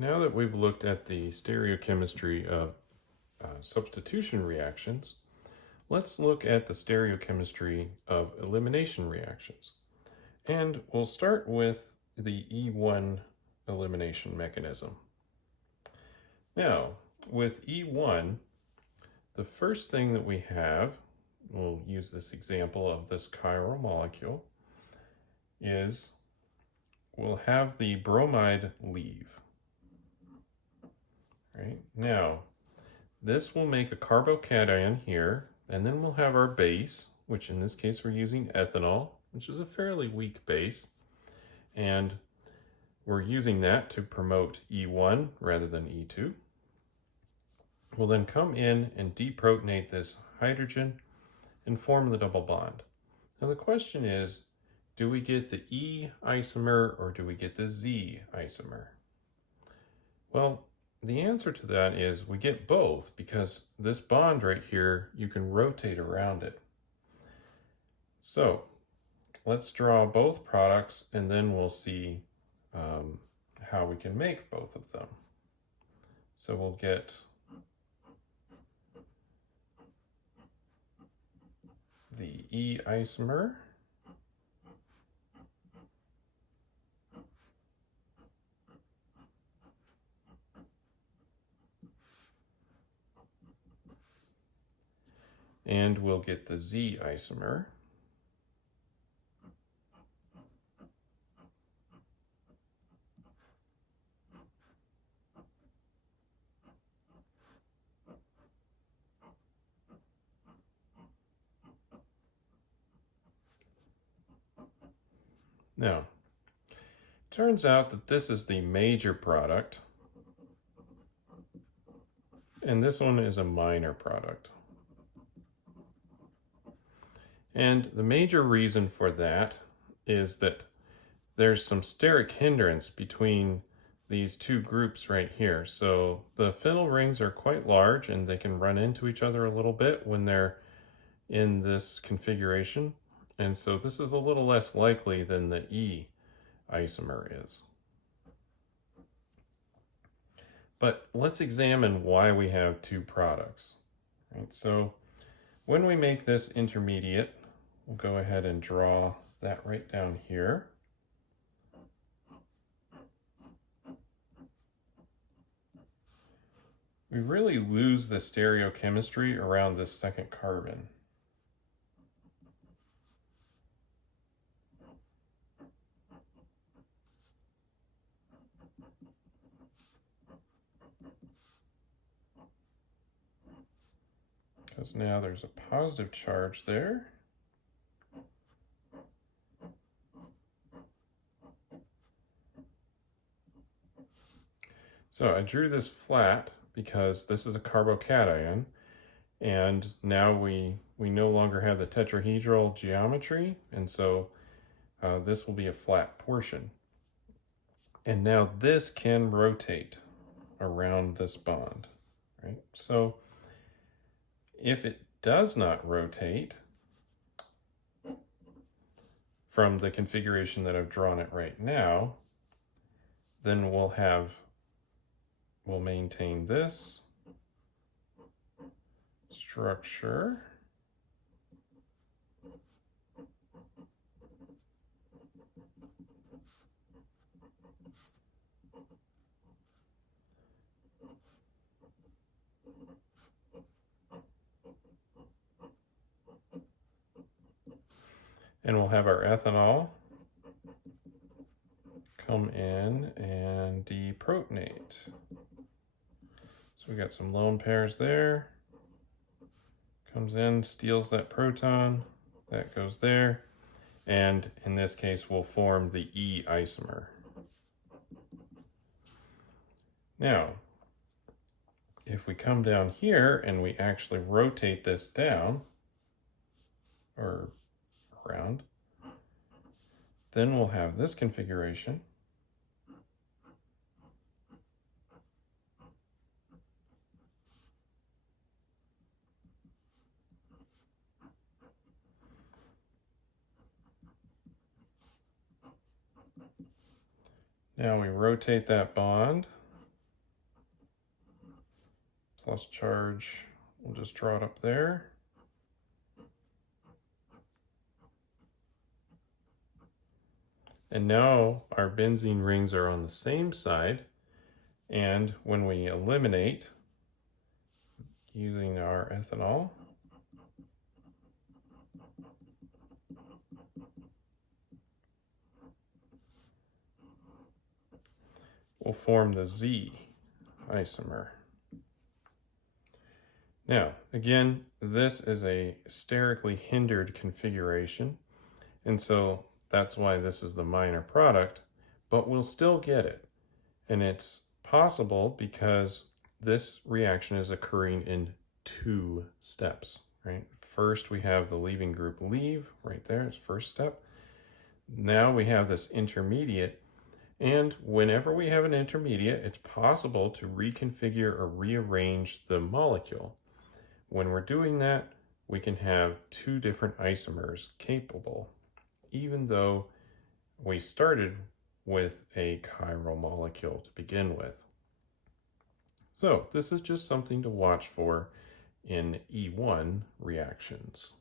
Now that we've looked at the stereochemistry of substitution reactions, let's look at the stereochemistry of elimination reactions. And we'll start with the E1 elimination mechanism. Now, with E1, the first thing that we have, we'll use this example of this chiral molecule, is we'll have the bromide leave. Right? Now, this will make a carbocation here, and then we'll have our base, which in this case we're using ethanol, which is a fairly weak base, and we're using that to promote E1 rather than E2. We'll then come in and deprotonate this hydrogen and form the double bond. Now the question is, do we get the E isomer or do we get the Z isomer? Well, the answer to that is we get both, because this bond right here, you can rotate around it. So let's draw both products and then we'll see how we can make both of them. So we'll get the E isomer, and we'll get the Z isomer. Now, turns out that this is the major product, and this one is a minor product. And the major reason for that is that there's some steric hindrance between these two groups right here. So the phenyl rings are quite large and they can run into each other a little bit when they're in this configuration. And so this is a little less likely than the E isomer is. But let's examine why we have two products. Right, so when we make this intermediate, we'll go ahead and draw that right down here. We really lose the stereochemistry around this second carbon. Because now there's a positive charge there. So I drew this flat because this is a carbocation, and now we no longer have the tetrahedral geometry, and so this will be a flat portion. And now this can rotate around this bond, right? So if it does not rotate from the configuration that I've drawn it right now, then we'll maintain this structure. And we'll have our ethanol come in and deprotonate. So we got some lone pairs there. Comes in, steals that proton, that goes there, and in this case we'll form the E isomer. Now, if we come down here and we actually rotate this down, or around, then we'll have this configuration. Now we rotate that bond plus charge, we'll just draw it up there. And now our benzene rings are on the same side. And when we eliminate using our ethanol, we'll form the Z isomer. Now, again, this is a sterically hindered configuration, and so that's why this is the minor product, but we'll still get it. And it's possible because this reaction is occurring in 2 steps, right? First, we have the leaving group leave right there, is first step. Now we have this intermediate, and whenever we have an intermediate, it's possible to reconfigure or rearrange the molecule. When we're doing that, we can have 2 different isomers capable, even though we started with a chiral molecule to begin with. So this is just something to watch for in E1 reactions.